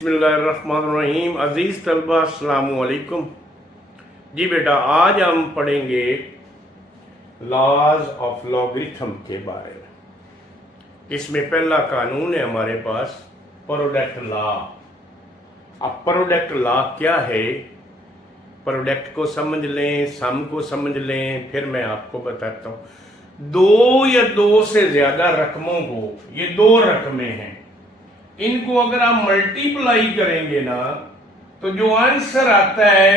बिस्मिल्लाहिर्रहमानिर्रहीम। अज़ीज़ तलबा अस्सलामु अलैकुम। जी बेटा, आज हम पढ़ेंगे लॉज ऑफ लॉगरिथम के बारे में। इसमें पहला कानून है हमारे पास प्रोडक्ट लॉ। अब प्रोडक्ट लॉ क्या है, प्रोडक्ट को समझ लें, सम को समझ लें, फिर मैं आपको बताता हूँ। दो या दो से ज्यादा रकमों को, ये दो रकमें हैं, इनको अगर आप मल्टीप्लाई करेंगे ना तो जो आंसर आता है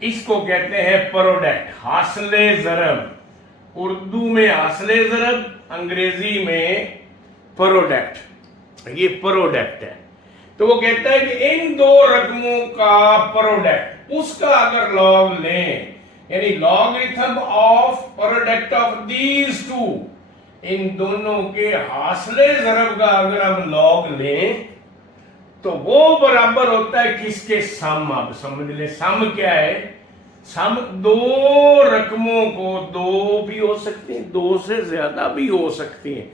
इसको कहते हैं प्रोडक्ट, हासले ज़रब। उर्दू में हासले ज़रब, अंग्रेजी में प्रोडक्ट। ये प्रोडक्ट है। तो वो कहता है कि इन दो रकमों का प्रोडक्ट, उसका अगर लॉग लें, यानी logarithm of product of these two, इन दोनों के हासले ज़रब का अगर हम लॉग लें तो वो बराबर होता है किसके, सम। आप समझ ले सम क्या है। सम दो रकमों को, दो भी हो सकती है, दो से ज्यादा भी हो सकती है,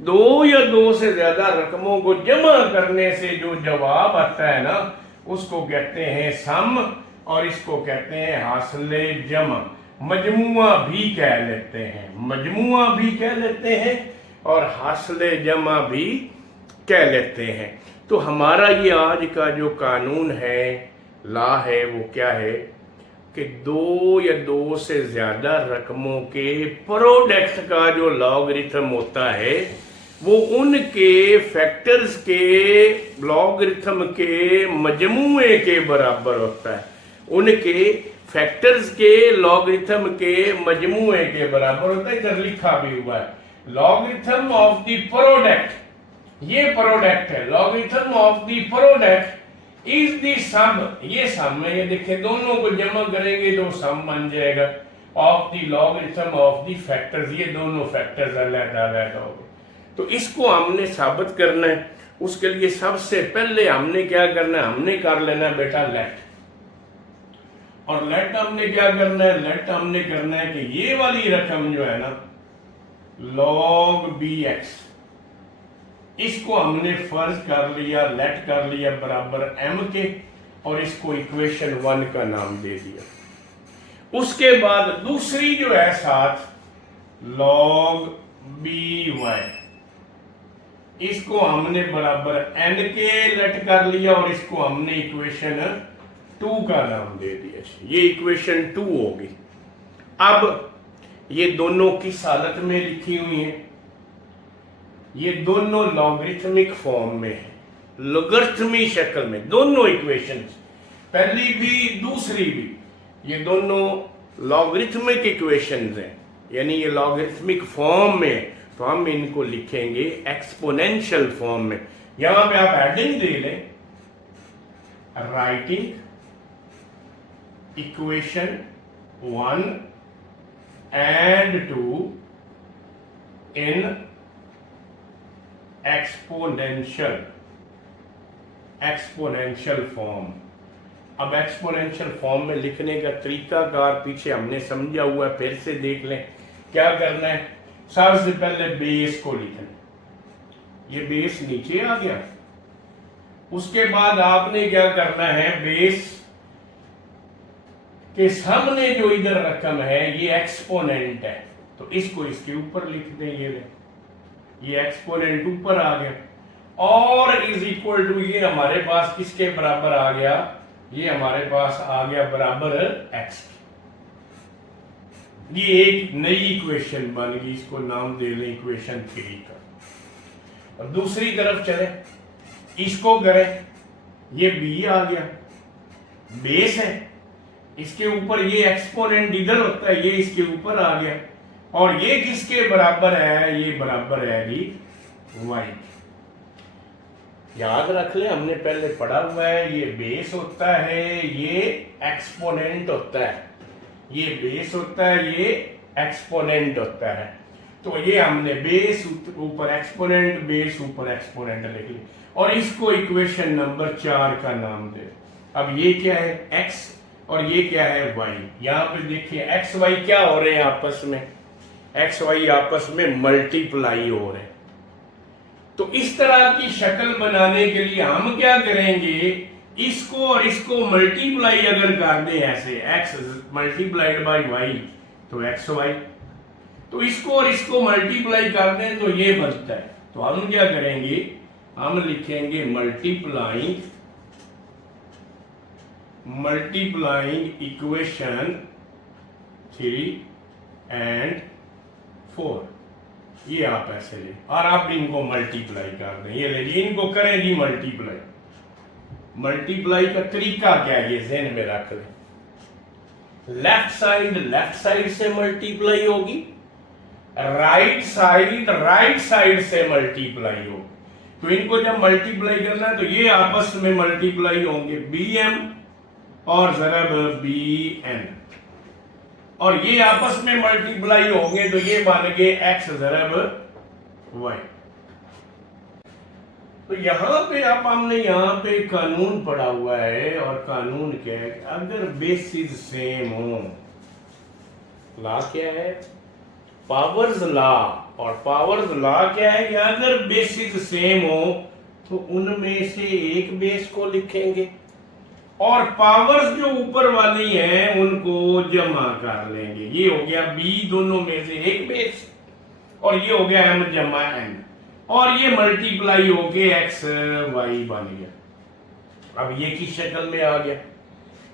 दो या दो से ज्यादा रकमों को जमा करने से जो जवाब आता है ना उसको कहते हैं सम, और इसको कहते हैं हासले जमा। मजमुआ भी कह लेते हैं, मजमुआ भी कह लेते हैं और हासले जमा भी कह लेते हैं। तो हमारा ये आज का जो कानून है, लॉ है, वो क्या है कि दो या दो से ज्यादा रकमों के प्रोडक्ट का जो लॉगरिथम होता है वो उनके फैक्टर्स के लॉगरिथम के मजमुए के बराबर होता है। उनके फैक्टर्स के लॉगरिथम के मजमुए के बराबर होता है। इधर लिखा भी हुआ है लॉगरिथम ऑफ द प्रोडक्ट, ये प्रोडक्ट है। Logarithm of the product is the sum, ये सम है। ये देखे दोनों को जमा करेंगे तो सम बन जाएगा of the logarithm of the factors. ये दोनों फैक्टर्स अलग-अलग हो गए। तो इसको हमने साबित करना है। उसके लिए सबसे पहले हमने क्या करना है, हमने कर लेना बेटा लेट। और लेट हमने क्या करना है, लेट हमने करना है कि ये वाली रकम जो है ना log bx, इसको हमने फर्ज कर लिया, लेट कर लिया बराबर m के, और इसको इक्वेशन 1 का नाम दे दिया। उसके बाद दूसरी जो है साथ log by, इसको हमने बराबर n के लेट कर लिया और इसको हमने इक्वेशन 2 का नाम दे दिया। ये इक्वेशन 2 होगी। अब ये दोनों किस हालत में लिखी हुई हैं, ये दोनों लॉगरिथमिक फॉर्म में है, लोगरिथमी शक्ल में दोनों इक्वेशंस, पहली भी दूसरी भी, ये दोनों लॉगरिथमिक इक्वेशंस हैं, यानी ये लॉगरिथमिक फॉर्म में है। तो हम इनको लिखेंगे एक्सपोनेंशियल फॉर्म में। यहां पे आप हेडिंग दे लें, writing equation 1 and 2 in exponential form. अब एक्सपोनेंशियल फॉर्म में लिखने का तरीकाकार पीछे हमने समझा हुआ है, फिर से देख लें। क्या करना है, सबसे पहले बेस को लिखना, ये बेस नीचे आ गया। उसके बाद आपने क्या करना है, बेस के सामने जो इधर रकम है ये एक्सपोनेंट है, तो इसको इसके ऊपर लिख दें। ये एक्सपोनेंट ऊपर आ गया, और इज इक्वल टू, ये हमारे पास किसके बराबर आ गया, ये हमारे पास आ गया बराबर एक्स। ये एक नई इक्वेशन बन गई, इसको नाम दे लें इक्वेशन 3 का। और दूसरी तरफ चले, इसको करें, ये बी आ गया, बेस है, इसके ऊपर ये एक्सपोनेंट इधर होता है, ये इसके ऊपर आ गया, और ये किसके बराबर है, ये बराबर है जी y। याद रख ले, हमने पहले पढ़ा हुआ है, ये बेस होता है, ये एक्सपोनेंट होता है, ये बेस होता है, ये एक्सपोनेंट होता है। तो ये हमने बेस ऊपर एक्सपोनेंट, बेस ऊपर एक्सपोनेंट लिख ली, और इसको इक्वेशन नंबर 4 का नाम दे। अब ये क्या है, x, और ये क्या है, y। यहां पे देखिए एक्स वाई क्या हो रहे हैं आपस में, एक्स वाई आपस में मल्टीप्लाई हो रहे हैं। तो इस तरह की शक्ल बनाने के लिए हम क्या करेंगे, इसको और इसको मल्टीप्लाई अगर कर दें ऐसे, x मल्टीप्लाइड बाई y तो एक्स वाई, तो इसको और इसको मल्टीप्लाई कर दें तो ये बनता है। तो हम क्या करेंगे, हम लिखेंगे मल्टीप्लाइंग इक्वेशन 3 एंड 4, ये आप ऐसे ले और आप इनको मल्टीप्लाई कर दें, ये ले जी इनको करें जी मल्टीप्लाई। मल्टीप्लाई का तरीका क्या है ये ज़हन में रख लें। लेफ्ट साइड से मल्टीप्लाई होगी, राइट साइड से मल्टीप्लाई होगी। तो इनको जब मल्टीप्लाई करना है तो ये आपस में मल्टीप्लाई होंगे, bm और ज़रब bn, और ये आपस में मल्टीप्लाई होंगे तो ये बन गए x ज़रब y। तो यहां पे आप हमने यहां पे कानून पढ़ा हुआ है, और कानून क्या है, अगर बेसिस सेम हो, लॉ क्या है, पावर्स लॉ, और पावर्स लॉ क्या है कि अगर बेसिस सेम हो तो उनमें से एक बेस को लिखेंगे और पावर्स जो ऊपर वाली हैं उनको जमा कर लेंगे। ये हो गया b दोनों में से एक बेस, और ये हो गया m जमा n, और ये मल्टीप्लाई होके x y बन गया। अब ये किस शक्ल में आ गया,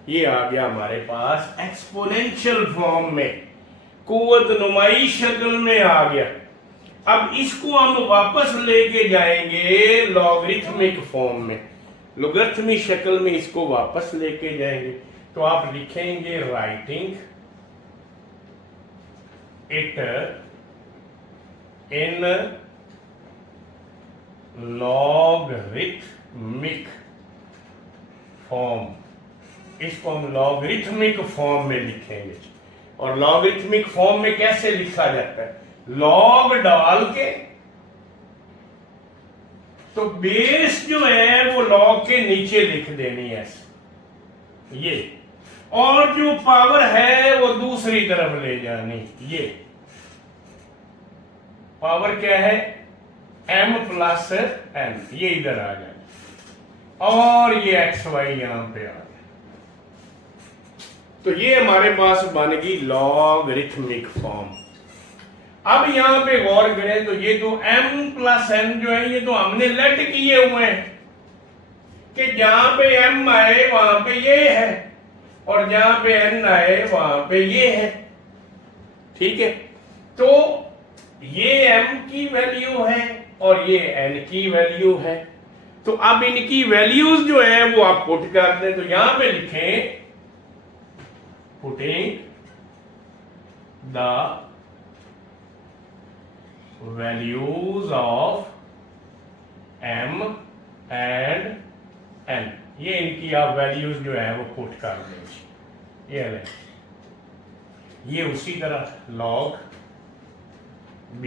ये आ गया हमारे पास एक्सपोनेंशियल फॉर्म में, कुव्वत नुमाई शक्ल में आ गया। अब इसको हम वापस लेके जाएंगे लॉगरिथमिक फॉर्म में, लोगरिथमिक शक्ल में इसको वापस लेके जाएंगे। तो आप लिखेंगे writing it in logarithmic form, इसको हम लॉगरिथमिक फॉर्म में लिखेंगे। और लॉगरिथमिक फॉर्म में कैसे लिखा जाता है, लॉग डाल के तो बेस जो है वो लॉग के नीचे लिख देनी है ये, और जो पावर है वो दूसरी तरफ ले जानी। ये पावर क्या है, m प्लस n, ये इधर आ जाए, और ये एक्स वाई यहां पे आ गया। तो ये हमारे पास बन गई लॉगरिथमिक फॉर्म। अब यहां पे गौर करें तो ये तो m प्लस n जो है ये तो हमने लेट किए हुए हैं कि जहां पे m आए वहां पे ये है, और जहां पे n आए वहां पे ये है, ठीक है। तो ये m की वैल्यू है और ये n की वैल्यू है। तो अब इनकी वैल्यूज जो है वो आप पुट कर दें, तो यहां पे लिखें putting the values of m and n, ये इनकी आप वैल्यूज जो है वो पुट कर दें। ये उसी तरह log b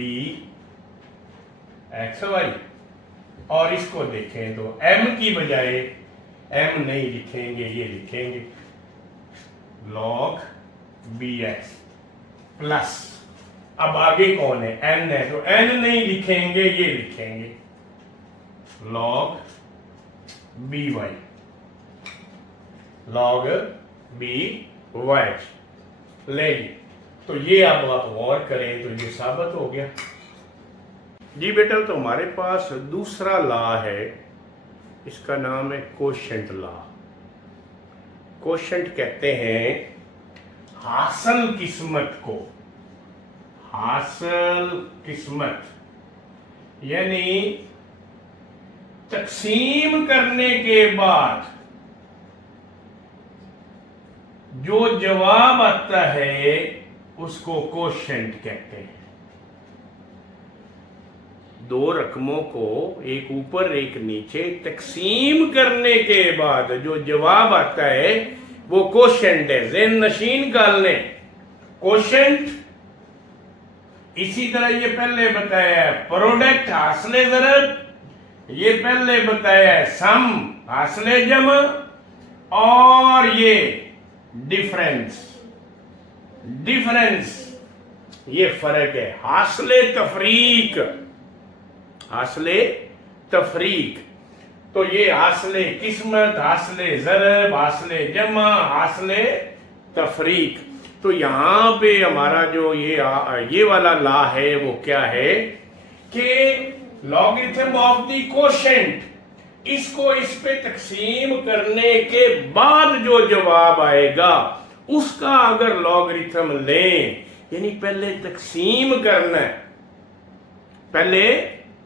एक्स वाई, और इसको देखें तो m की बजाय m नहीं लिखेंगे, ये लिखेंगे log bx प्लस, अब आगे कौन है, n है, तो n नहीं लिखेंगे, ये लिखेंगे log by, log by लेंगे। तो ये अब आप गौर करें तो ये साबित हो गया जी बेटा। तो हमारे पास दूसरा लॉ है, इसका नाम है कोशेंट लॉ। कोशेंट कहते हैं हासिल किस्मत को, हासिल किस्मत यानी तकसीम करने के बाद जो जवाब आता है उसको कोशेंट कहते हैं। दो रकमों को एक ऊपर एक नीचे तकसीम करने के बाद जो जवाब आता है वो कोशेंट है। ज़हन नशीन कर लें, कोशेंट इसी तरह ये पहले बताया है प्रोडक्ट हासिले ज़रब, ये पहले बताया है सम हासिले जमा, और ये डिफरेंस, डिफरेंस ये फर्क है। हासिले तफरीक, हासिले तफरीक। तो ये हासले किस्मत, हासले ज़रब, हासले जमा, हासले तफरीक। तो यहाँ पे हमारा जो ये वाला ला है वो क्या है कि लॉगरिथम ऑफ द कोशेंट, इसको इस पे तकसीम करने के बाद जो जवाब आएगा उसका अगर लॉगरिथम लें, यानी पहले तकसीम करना है, पहले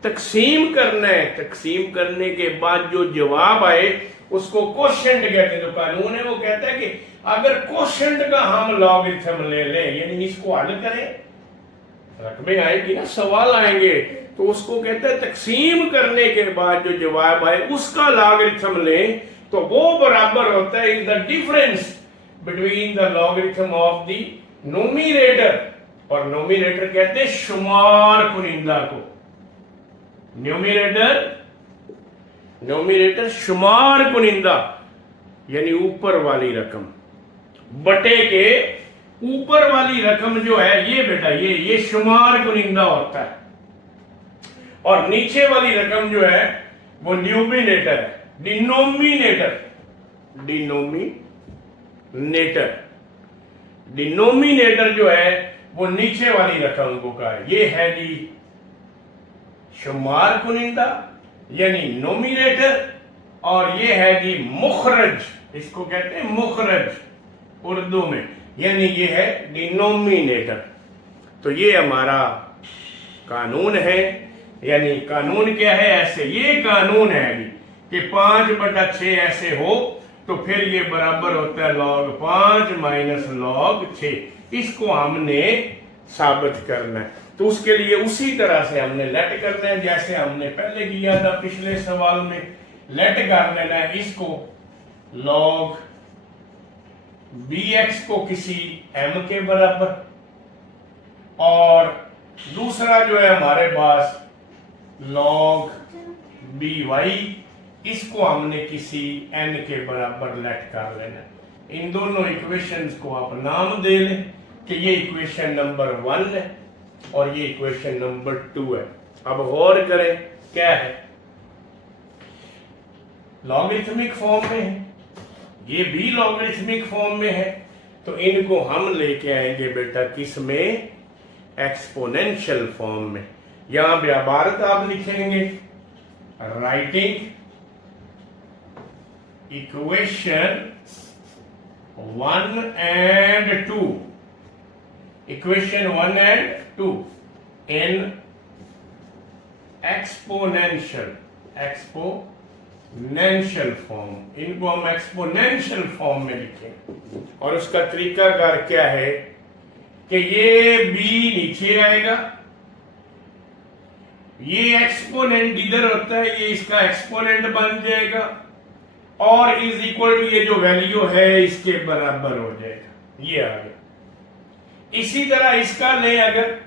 तकसीम करना है, तकसीम करने के बाद जो जवाब आए उसको कोशेंट कहते हैं। जो कानून है वो कहता है कि अगर कोशेंट का हम लॉगरिथम ले लें, यानी इसको हल करें, रकबे आएंगी ना, सवाल आएंगे, तो उसको कहते हैं तकसीम करने के बाद जो जवाब आए उसका लॉगरिथम लें, तो वो बराबर होता है the difference between the logarithm of the nominator, और नोमिनेटर कहते हैं शुमार कुनिंदा को, न्यूमिनेटर शुमार कुनिंदा यानी ऊपर वाली रकम, बटे के ऊपर वाली रकम जो है ये बेटा ये शुमार कुनिंदा होता है, और नीचे वाली रकम जो है वो न्यूमिनेटर है, डिनोमिनेटर जो है वो नीचे वाली रकम को का है। ये है जी शुमार कुनिंदा यानी नोमिनेटर, और ये है जी मुखरज, इसको कहते हैं मुखरज उर्दू में, यानी ये है डिनोमिनेटर। तो ये हमारा कानून है, यानी कानून क्या है, ऐसे ये कानून है कि 5/6 ऐसे हो तो फिर ये बराबर होता है log 5 माइनस log 6। इसको हमने साबित करना है, तो उसके लिए उसी तरह से हमने लेट करना है जैसे हमने पहले किया था पिछले सवाल में। लेट कर लेना है इसको log bx को किसी m के बराबर, और दूसरा जो है हमारे पास log by, इसको हमने किसी n के बराबर लेट कर लेना। इन दोनों इक्वेशंस को आप नाम दे लें कि ये इक्वेशन नंबर 1 है और ये इक्वेशन नंबर 2 है। अब गौर करें क्या है, लॉगरिथमिक फॉर्म में है, ये भी लॉगरिथमिक फॉर्म में है, तो इनको हम लेके आएंगे बेटा किस में, एक्सपोनेंशियल फॉर्म में। यहां पे इबारत आप लिखेंगे writing equation 1 and 2, equation 1 and 2 in exponential form, इनको हम एक्सपोनेंशियल फॉर्म में लिखें। और उसका तरीकाकार क्या है कि ये b नीचे आएगा, ये एक्सपोनेंट इधर होता है, ये इसका एक्सपोनेंट बन जाएगा, और इज इक्वल टू ये जो वैल्यू है इसके बराबर हो जाएगा, ये आ गया। इसी तरह इसका ले, अगर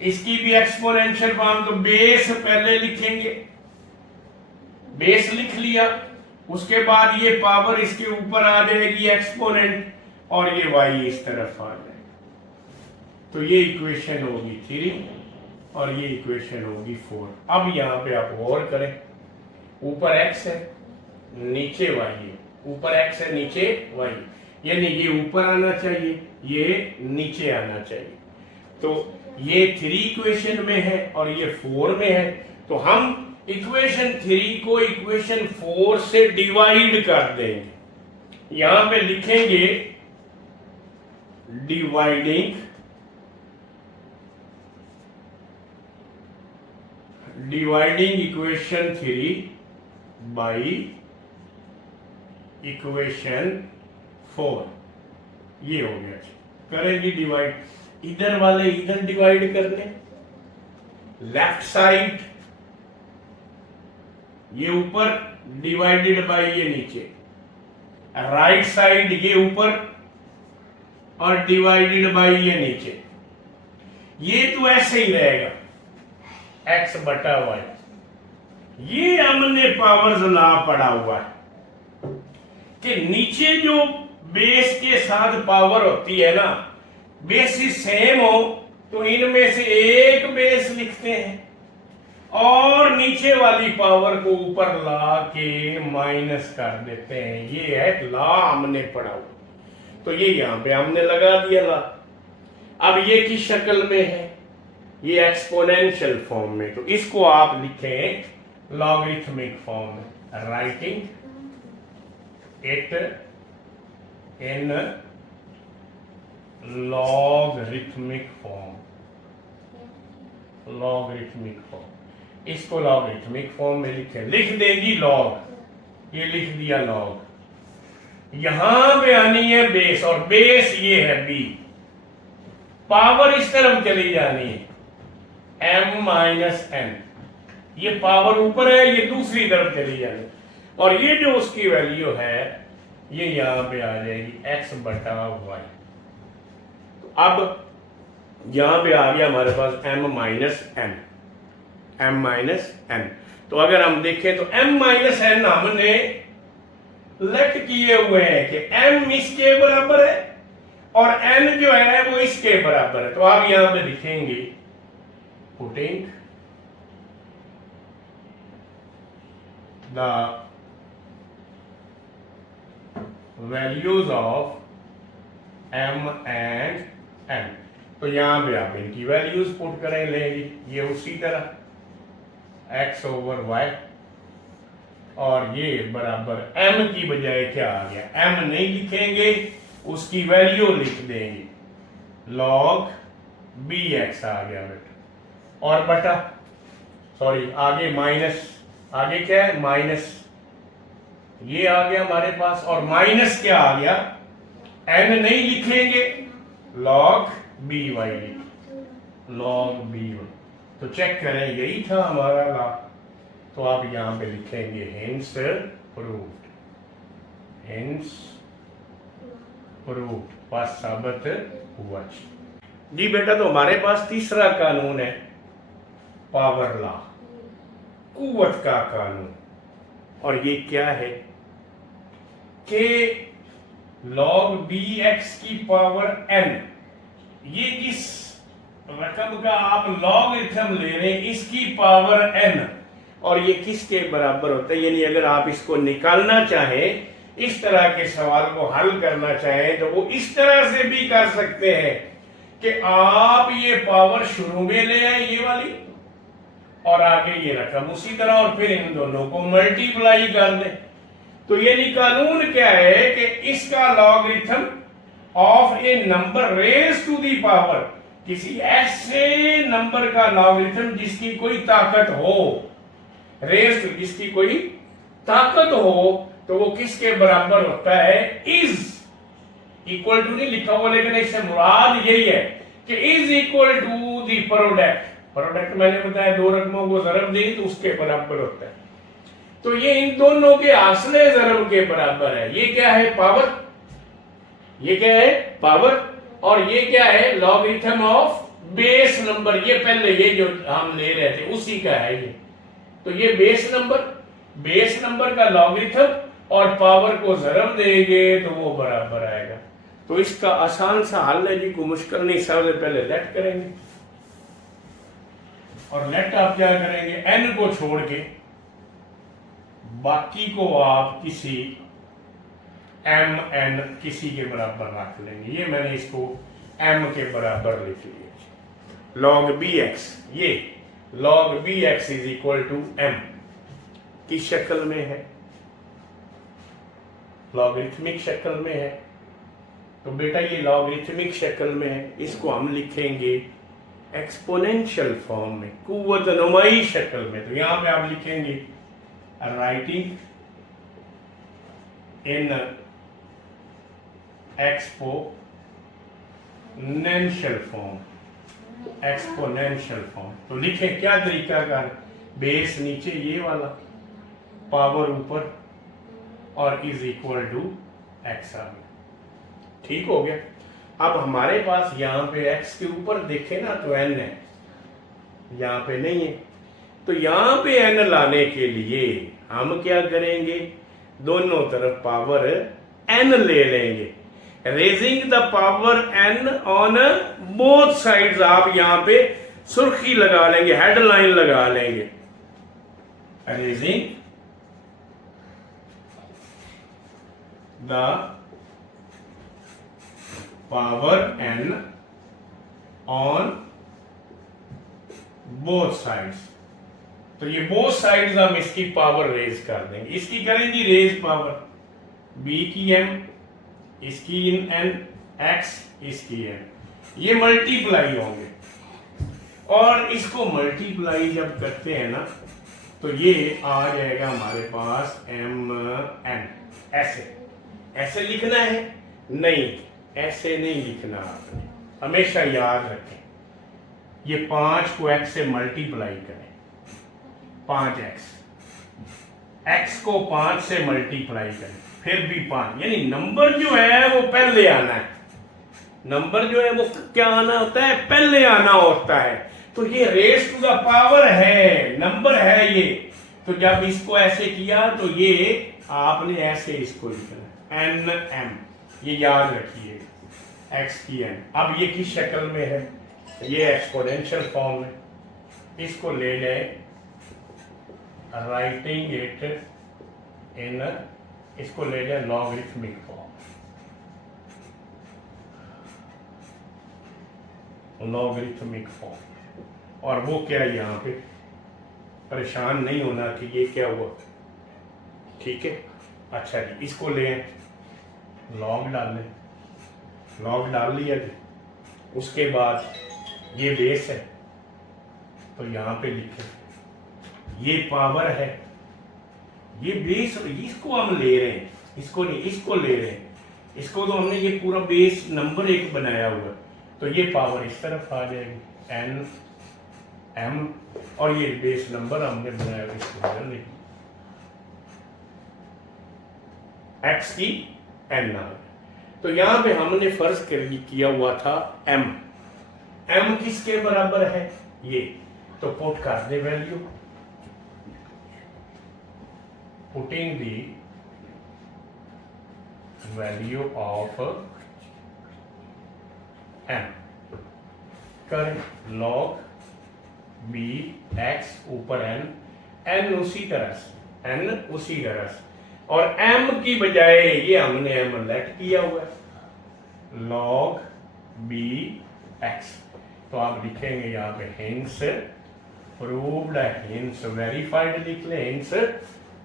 इसकी भी एक्सपोनेंशियल फॉर्म, तो बेस पहले लिखेंगे, बेस लिख लिया, उसके बाद ये पावर इसके ऊपर आ जाएगी एक्सपोनेंट, और ये y इस तरफ आ जाएगा। तो ये इक्वेशन होगी 3 और ये इक्वेशन होगी 4। अब यहां पे आप गौर करें, ऊपर x है नीचे y है, ऊपर x है नीचे y, यानी ये ऊपर आना चाहिए, ये नीचे आना चाहिए। तो ये 3 इक्वेशन में है और ये 4 में है, तो हम इक्वेशन 3 को इक्वेशन 4 से डिवाइड कर देंगे। यहां पे लिखेंगे डिवाइडिंग इक्वेशन 3 बाई इक्वेशन 4, ये हो गया। करेंगे डिवाइड, इधर वाले इधर डिवाइड कर लें, लेफ्ट साइड ये ऊपर डिवाइडेड बाय ये नीचे, राइट साइड ये ऊपर और डिवाइडेड बाय ये नीचे। ये तो ऐसे ही रहेगा x बटा y। ये हमने पावर्स लॉ पढ़ा हुआ है कि नीचे जो बेस के साथ पावर होती है ना, बेसिस सेम हो तो इनमें से एक बेस लिखते हैं, और नीचे वाली पावर को ऊपर ला के माइनस कर देते हैं। ये है ला, हमने पढ़ा हुआ। तो ये यहां पे हमने लगा दिया ला। अब ये किस शक्ल में है? ये एक्सपोनेंशियल फॉर्म में। तो इसको आप लिखें लॉगरिथमिक फॉर्म में, writing it in logarithmic form. Logarithmic form, इसको लॉगरिथमिक फॉर्म में लिखें। लिख देगी लॉग, ये लिख दिया लॉग। यहां पे आनी है बेस, और बेस ये है बी। पावर इस तरफ चली जानी है, m माइनस n। ये पावर ऊपर है, ये दूसरी तरफ चली जानी, और ये जो उसकी वैल्यू है ये यहां पे आ जाएगी x बटा वाई। तो अब यहां पे आ गया हमारे पास m minus n, m minus n। तो अगर हम देखें तो m माइनस n हमने लेट किए हुए हैं कि m इसके बराबर है और n जो है वो इसके बराबर है। तो आप यहां पे लिखेंगे putting the values of m and n। तो यहां पे आप इनकी वैल्यूज पुट करें लेंगे, ये उसी तरह x ओवर y, और ये बराबर m की बजाय क्या आ गया, m नहीं लिखेंगे, उसकी वैल्यू लिख देंगे log bx आ गया बेटा। और बटा सॉरी आगे माइनस, आगे क्या है माइनस, ये आ गया हमारे पास, और माइनस क्या आ गया, n नहीं लिखेंगे, log by log by। तो चेक करें यही था हमारा ला। तो आप यहां पे लिखेंगे हेंस प्रूव्ड, हेंस प्रूव्ड, पास साबित हुआ। जी बेटा, तो हमारे पास तीसरा कानून है पावर लॉ, कुव्वत का कानून। और ये क्या है कि log bx की पावर n, ये जिस रकम का आप लॉगरिथम ले रहे हैं इसकी पावर n, और ये किसके बराबर होता है, यानी अगर आप इसको निकालना चाहें, इस तरह के सवाल को हल करना चाहें, तो वो इस तरह से भी कर सकते हैं कि आप ये पावर शुरू में ले आए ये वाली, और आगे ये रकम उसी तरह, और फिर इन दोनों को मल्टीप्लाई कर दें। तो यानी कानून क्या है कि इसका logarithm of a number raise to the power, किसी ऐसे नंबर का लॉगरिथम जिसकी कोई ताकत हो, रेज टू जिसकी कोई ताकत हो, तो वो किसके बराबर होता है, इज इक्वल टू नहीं लिखा हुआ, लेकिन इससे मुराद यही है कि is equal to the product. Product मैंने बताया दो रकमों को ज़रब दी तो उसके बराबर होता है। तो ये इन दोनों के आसले ज़रब के बराबर है। ये क्या है पावर, ये क्या है पावर, और ये क्या है लॉगरिथम ऑफ बेस नंबर। ये पहले ये जो हम ले रहे थे उसी का है ये। तो ये बेस नंबर का लॉगरिथम, और पावर को ज़रब देंगे तो वो बराबर आएगा। तो इसका आसान सा हल है जी, को मुश्किल नहीं। सबसे पहले लेट करेंगे, और लेट आप क्या करेंगे, n को छोड़ के बाकी को आप किसी m n किसी के बराबर रख लेंगे। ये मैंने इसको m के बराबर लिख लिया। log bx, ये log bx is equal to m किस शक्ल में है, लॉगरिथमिक शक्ल में है। तो बेटा ये लॉगरिथमिक शक्ल में है, इसको हम लिखेंगे एक्सपोनेंशियल फॉर्म में, कुव्वत नुमाई शक्ल में। तो यहां पे आप लिखेंगे writing in exponential form, exponential form. तो लिखें क्या तरीका का, बेस नीचे ये वाला, पावर ऊपर, और इज इक्वल टू एक्स आ गया। ठीक हो गया। अब हमारे पास यहाँ पे x के ऊपर देखे ना तो n है, यहाँ पे नहीं है। तो यहाँ पे n लाने के लिए हम क्या करेंगे, दोनों तरफ पावर n ले लेंगे, raising the power n on both sides. आप यहाँ पे सुर्खी लगा लेंगे, हेडलाइन लगा लेंगे। raising the power n on both sides। तो ये बोथ साइड्स हम इसकी पावर रेज कर देंगे। इसकी करें जी रेज पावर, b की m, इसकी n x, इसकी n, ये मल्टीप्लाई होंगे। और इसको मल्टीप्लाई जब करते हैं ना तो ये आ जाएगा हमारे पास m n। ऐसे ऐसे लिखना है नहीं, ऐसे नहीं लिखना आपने, हमेशा याद रखें। ये 5 को x से मल्टीप्लाई करें, 5x, x को 5 से मल्टीप्लाई करें, फिर भी 5, यानी नंबर जो है वो पहले आना है। नंबर जो है वो क्या आना होता है, पहले आना होता है। तो ये रेस टू द पावर है, नंबर है ये। तो जब इसको ऐसे किया तो ये आपने ऐसे इसको लिखना है एन एम, ये याद रखिए, x की n। अब ये किस शक्ल में है, ये एक्सपोनेंशियल फॉर्म है। इसको ले लें, राइटिंग इट इन, इसको ले लें लॉगरिथमिक फॉर्म, लॉगरिथमिक फॉर्म। और वो क्या, यहाँ पे परेशान नहीं होना कि ये क्या हुआ, ठीक है। अच्छा जी, इसको लें, लॉग डाल लें, लॉग डाल लिया जी। उसके बाद ये बेस है तो यहाँ पे लिखें, ये पावर है, ये बेस, इसको हम ले रहे हैं, इसको नहीं, इसको ले रहे हैं। इसको तो हमने ये पूरा बेस नंबर एक बनाया हुआ है, तो ये पावर इस तरफ आ जाएगी एन एम, और ये बेस नंबर हमने बनाया हुआ, इसको लिखिए एक्स की एन आ। तो यहां पे हमने फर्ज किया हुआ था m, m किसके बराबर है ये, तो पुट कर दे value, putting the value of m, करें log b x ऊपर n, n उसी तरह से, n उसी तरह से, और m की बजाय ये हमने m लेट किया हुआ है, log b x। तो आप लिखेंगे यहाँ पे हिंस प्रूव्ड, हिंस वेरीफाइड लिख लें, हिंस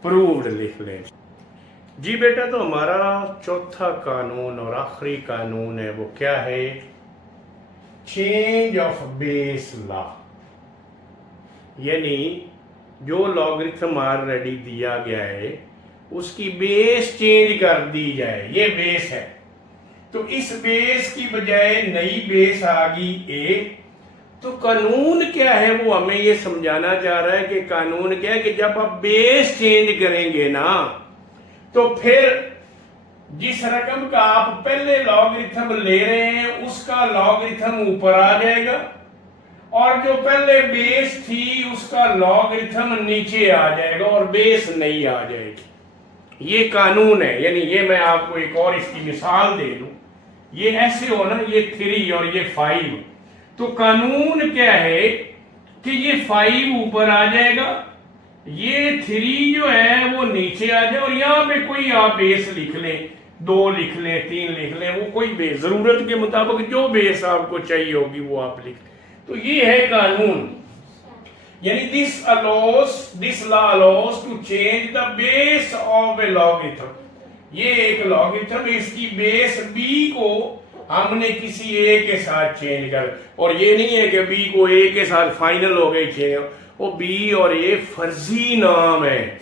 प्रूव्ड लिख लें जी बेटा। तो हमारा चौथा कानून और आखिरी कानून है, वो क्या है, चेंज ऑफ बेस लॉ। यानी जो लॉगरिथम ऑलरेडी दिया गया है उसकी बेस चेंज कर दी जाए। ये बेस है तो इस बेस की बजाय नई बेस आ गई ए। तो कानून क्या है वो हमें ये समझाना चाह रहा है कि कानून क्या है कि जब आप बेस चेंज करेंगे ना तो फिर जिस रकम का आप पहले लॉगरिथम ले रहे हैं उसका लॉगरिथम ऊपर आ जाएगा, और जो पहले बेस थी उसका लॉगरिथम नीचे आ जाएगा और बेस नहीं आ जाएगी। ये कानून है। यानी ये मैं आपको एक और इसकी मिसाल दे दूं, ये ऐसे हो ना, ये 3 और ये 5, तो कानून क्या है कि ये 5 ऊपर आ जाएगा, ये 3 जो है वो नीचे आ जाए, और यहां पे कोई आप बेस लिख लें, 2 लिख लें, 3 लिख लें, वो कोई बेस जरूरत के मुताबिक जो बेस आपको चाहिए होगी वो आप लिख। तो ये है कानून। यानी this law allows to change the base of a logarithm. ये एक लॉगरिथम, इसकी बेस b को हमने किसी a के साथ चेंज कर, और ये नहीं है कि b को a के साथ फाइनल हो गई चेंज, वो b और a फर्जी नाम है।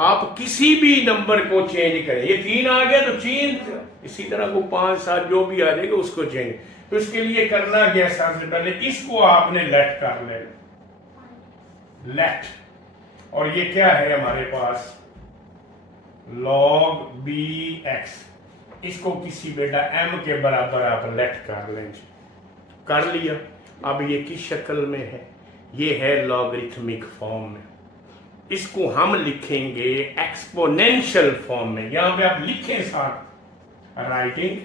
आप किसी भी नंबर को चेंज करें, ये 3 आ गया तो चेंज, इसी तरह को 5 7 जो भी आ जाएगा उसको चेंज। तो इसके लिए करना क्या, सबसे पहले इसको आपने लेट कर लेना, लेट, और ये क्या है हमारे पास log bx, इसको किसी बेटा m के बराबर आप लेट कर लेंगे, कर लिया। अब ये किस शक्ल में है, ये है लॉगरिथमिक फॉर्म में, इसको हम लिखेंगे एक्सपोनेंशियल फॉर्म में। यहां पे आप लिखें साथ, राइटिंग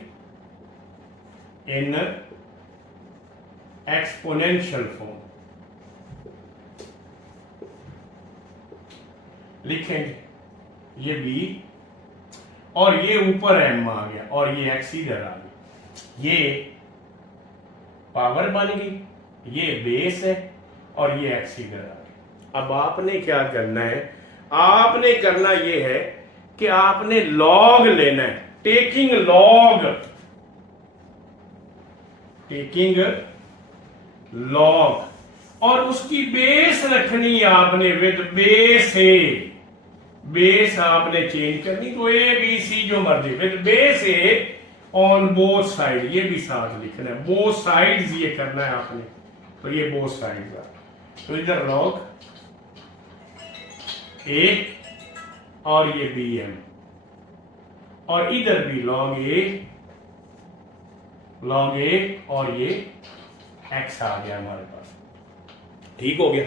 इन एक्सपोनेंशियल फॉर्म। लिखेंगे ये बी, और ये ऊपर एम आ गया, और ये एक्स इधर आ गया। ये पावर बन गई, ये बेस है, और ये एक्स इधर आ गया। अब आपने क्या करना है, आपने करना ये है कि आपने लॉग लेना है, टेकिंग लॉग, और उसकी बेस रखनी आपने विद बेस ए, बेस आपने चेंज करनी, तो ए बी सी जो मर्जी, with base A on both side, ये भी साथ लिखना है, बोथ साइड्स ये करना है आपने, तो ये बोथ साइड्स है, तो इधर लॉग ए और ये बी एम, और इधर भी लॉग ए और ये एक्स आ गया हमारे पास। ठीक हो गया।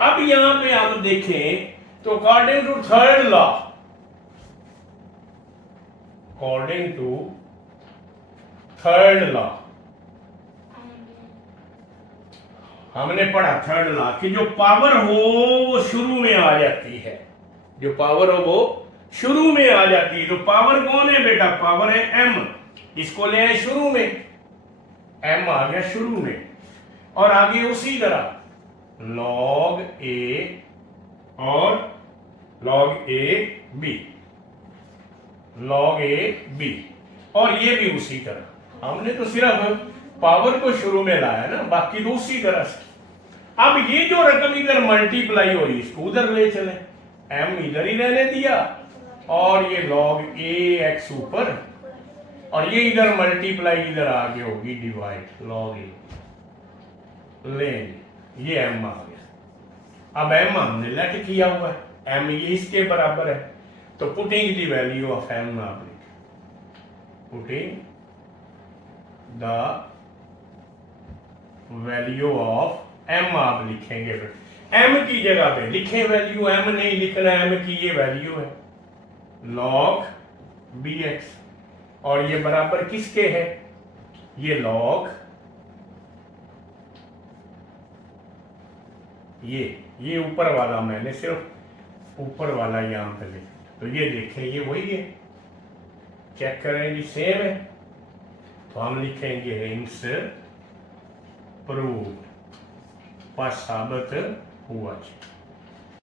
अब यहां पे हम देखें तो अकॉर्डिंग टू थर्ड लॉ हमने पढ़ा थर्ड लॉ कि जो पावर हो वो शुरू में आ जाती है, जो पावर हो वो शुरू में आ जाती है। तो पावर कौन है बेटा, पावर है एम, इसको ले आए शुरू में, एम आ गया शुरू में, और आगे उसी तरह लॉग ए और लॉग ए बी, और ये भी उसी तरह। हमने तो सिर्फ पावर को शुरू में लाया ना, बाकी तो उसी तरह से। अब ये जो रकम इधर मल्टीप्लाई हो रही है इसको उधर ले चले, एम इधर ही रहने दिया, और ये लॉग ए एक्स ऊपर, और ये इधर मल्टीप्लाई इधर आगे होगी डिवाइड, लॉग ए ले, ये एम आ गया। अब एम हमने लेट किया हुआ है, एम ये इसके बराबर है, तो putting the value of M आप लिखें, putting the value of M आप लिखेंगे। फिर एम की जगह पे लिखें वैल्यू, एम नहीं लिखना, एम की ये वैल्यू है लॉग बी एक्स, और ये बराबर किसके है, ये लॉग ये ऊपर वाला, मैंने सिर्फ ऊपर वाला यहां पे लिखा, तो ये देखें ये वही है, चेक करें जी सेम है, तो हम लिखेंगे हिंस प्रूव, पर साबित हुआ।